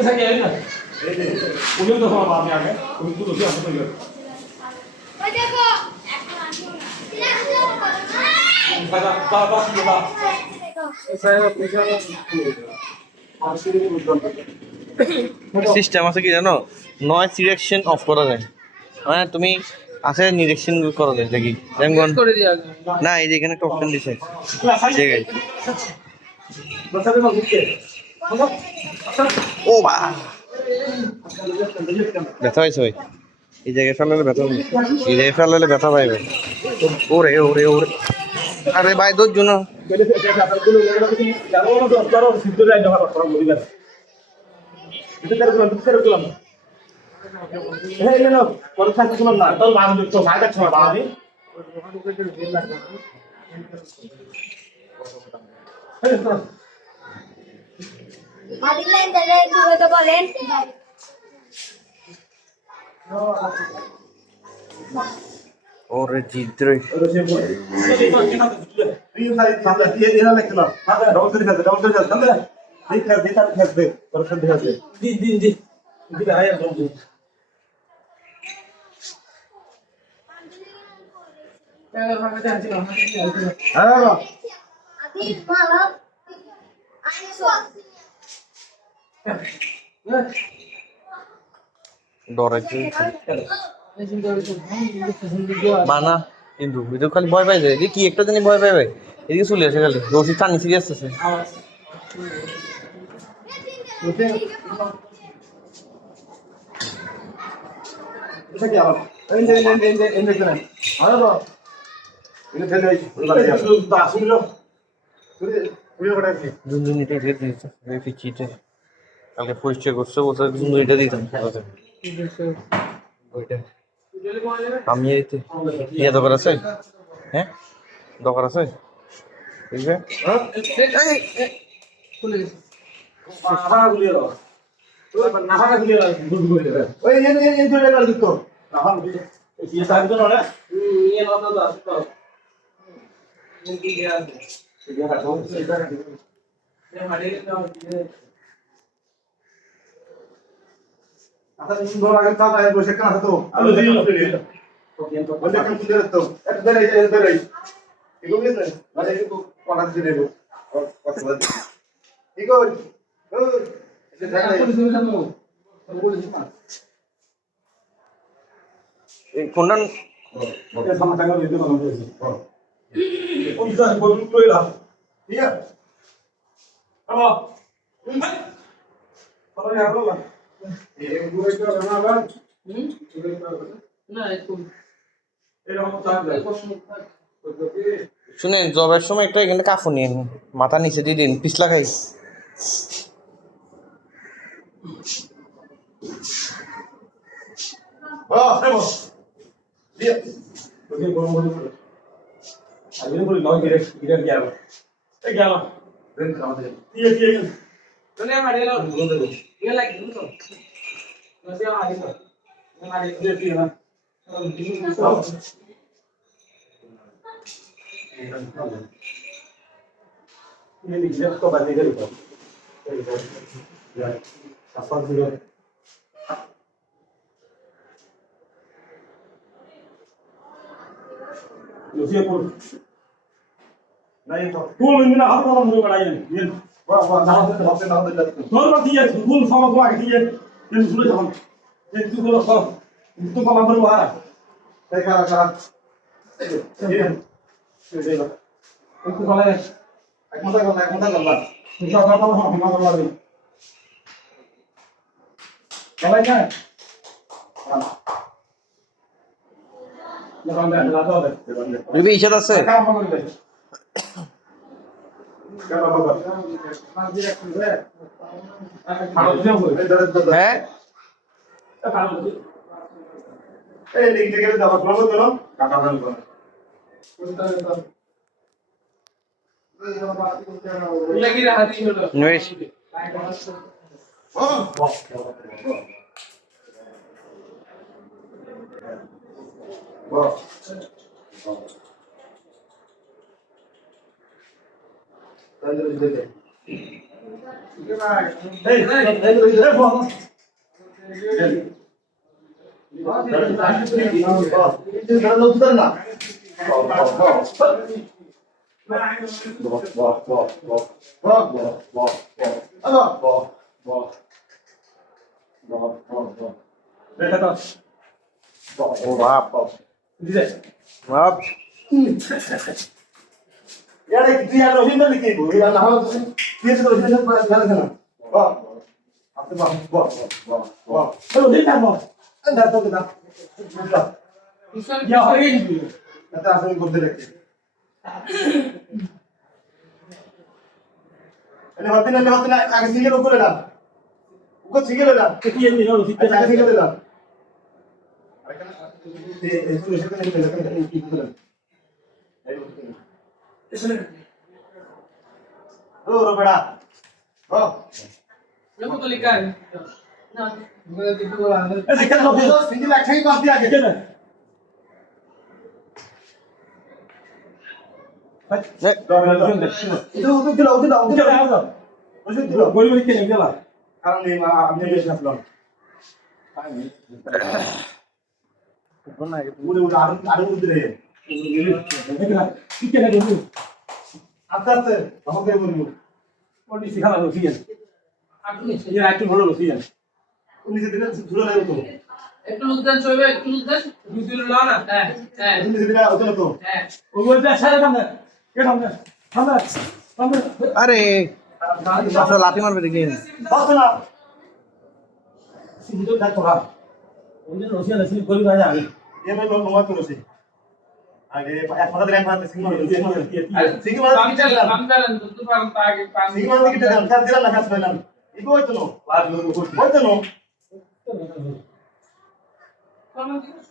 ऐसा क्या है ना उन्हें तो हमारा बात में आ गया उनको तो क्या पता है देखो बता बाबा की बात ऐसा है पैसा আর সিরিজ বুঝলাম সিস্টেম আছে কি জানো, নয় সিলেকশন অফ করা যায়, মানে তুমি আছে নিরীক্ষণ করা যায় দেখি যেমন করে দিয়া আগে না এই যে এখানে একটা অপশন দিছে ঠিক আছে। বসাতে না বুঝতে ও বা ব্যথা হয়েছে ভাই, এই জায়গায় ফেলালে ব্যথা হবে, এই জায়গায় ফেলালে ব্যথা পাইবে। ওরে ওরে ওরে আরে ভাই তোর জন্য বেলে এটা আপনাদের লেগে গেছে জানো না তো করো সিদ্ধ লাইন দেওয়া করা বলি গেল এটা করে দিলাম এই নে নাও পরে থাকতে দিলাম না তোর বাবা তো ভাই কাছে বাবা দি আদিল লাইন দাঁড়ায় দূরে তো বলেন ওরে জিদ্রে আদিল মালা আইসো ডরাইছে মানা কিন্তু ভিডিও খালি ভয় পাই যায়, এদিকে কি একটা দিনই ভয় পাই ভাই, এদিকে চলে আসে খালি রশি টানি সিরিয়াস আছে। এটা কি আবার এই দেখতে না আরে তো এটা ফেলে দাও আসুলো পুরো কটা কি দুনিটা দিয়ে দিয়েছে ফিচিতে কালকে পরিচয় করছে বলছে দুনিটা দিতাম ওইটা আমি এইতে ইয়া দরকার আছে, হ্যাঁ দরকার আছে ঠিক আছে খুলে গেছে নাফা গুলিয়ে দাও তুই নাফা গুলিয়ে গুড গুলিয়ে দাও ওই এই ধরে গেল তো নাফা গুলিয়ে এই সাইড তো না নিয়ে নাও তো আসো তো কি গিয়া এটা হাটো এটা হাটো ये मारे के नाम आता दिन भर आगे था है बसे का तो आलो दियो तो बंदे कम किधर तो इधर इको भी नहीं मारे को पढ़ा दे देबो और पता इको ओ इसे जाना है बोल दे এই কোনটা ये समाचार का देते ना ओ इधर बोल तो इला ठीक है अब पर यार लो ये पूरे का बना बा ना इसको এরকম চাপ দেয় শুনেন জবের সময় একটা এখানে কাফু নিয়ে নিন, মাথা নিচে দিয়ে দিন পিছলা খাই হ্যাঁ দিয়ে ওকে গরম করে আগে বলি নয় গিরে গিরে গেল এই গেল দেন খাওয়া দে দিয়ে দিয়ে চলে মারে লাও বলে দেব ये लाइक तो वैसे आ गई तो हमारे দিয়ে দিয়ে না ये लिखने को बात नहीं करेगा यार आसपास भी Lucia por नहीं तो फूल में ना हर वाला मुझे बनाई है ये वाह ना होते नॉर्मल थी है फूल फॉलो को आके थी है ये सुनो जब ये तू बोलो फॉलो तू फॉलो कर वो आ रहा है करा ये तू फॉलो है एक मत कर ला तू क्या करता है हम कर ला दे चला क्या বিবি ইচ্ছা আছে হ্যাঁ এই লিখতে গেলে দাও প্রবল করো কাটা দাও করো লাগি রে হাতি হলো নয়েস বাহ তাহলে দিতে বাপ বাপ यार एक तुझे यार रोहित ने लिखी है यार ना हो ये तो रोहित ने यार ना वाह आप तो वाह वाह वाह वाह चलो देख ना अंदर तो कितना या हो गई कता आसमान को दे रखे अरे होते ना आगे सिंगल ऊपर ले ला ऊपर सिंगल ले ला कितनी ये नहीं हो अच्छा आगे सिंगल ले ला अरे क्या ये इसको ऐसे नहीं ले सकते नहीं की तरह ओ बड़ा ओ ये को तो लिखा है ना मेरा दिखो वाला ऐसे क्या लोग सिंगल अच्छा ही बात दिया के itu boleh balik ke dia lah kalau ni ambil dia siap loh udah ada udah deh kita dulu atas apa dia dulu oh di sini kalau sih ini itu dulu sih ini sedikit dulu lagi tuh একটু লুজদান চলবে একটু লুজদান দুই লাও না হ্যাঁ হ্যাঁ ini sedikit udah tuh হ্যাঁ ও বলতে সারা কাম কে থাম আরে আপনার লাঠি মারবে দেখি বস না সিধু ডাক করা ওই যে রসিয়া লসি করি ভাই আগে এ ভাই লোক নমা করছে আগে এক মাথা দিলাম ভাই সিংহ সিংহ আমি চালাম দুটো পারম আগে পাঁচ সিংহ দিকে দিলাম কাজ দিলাম না কাজ পেলাম ইগো হইতো না হইতো না কোন দিকে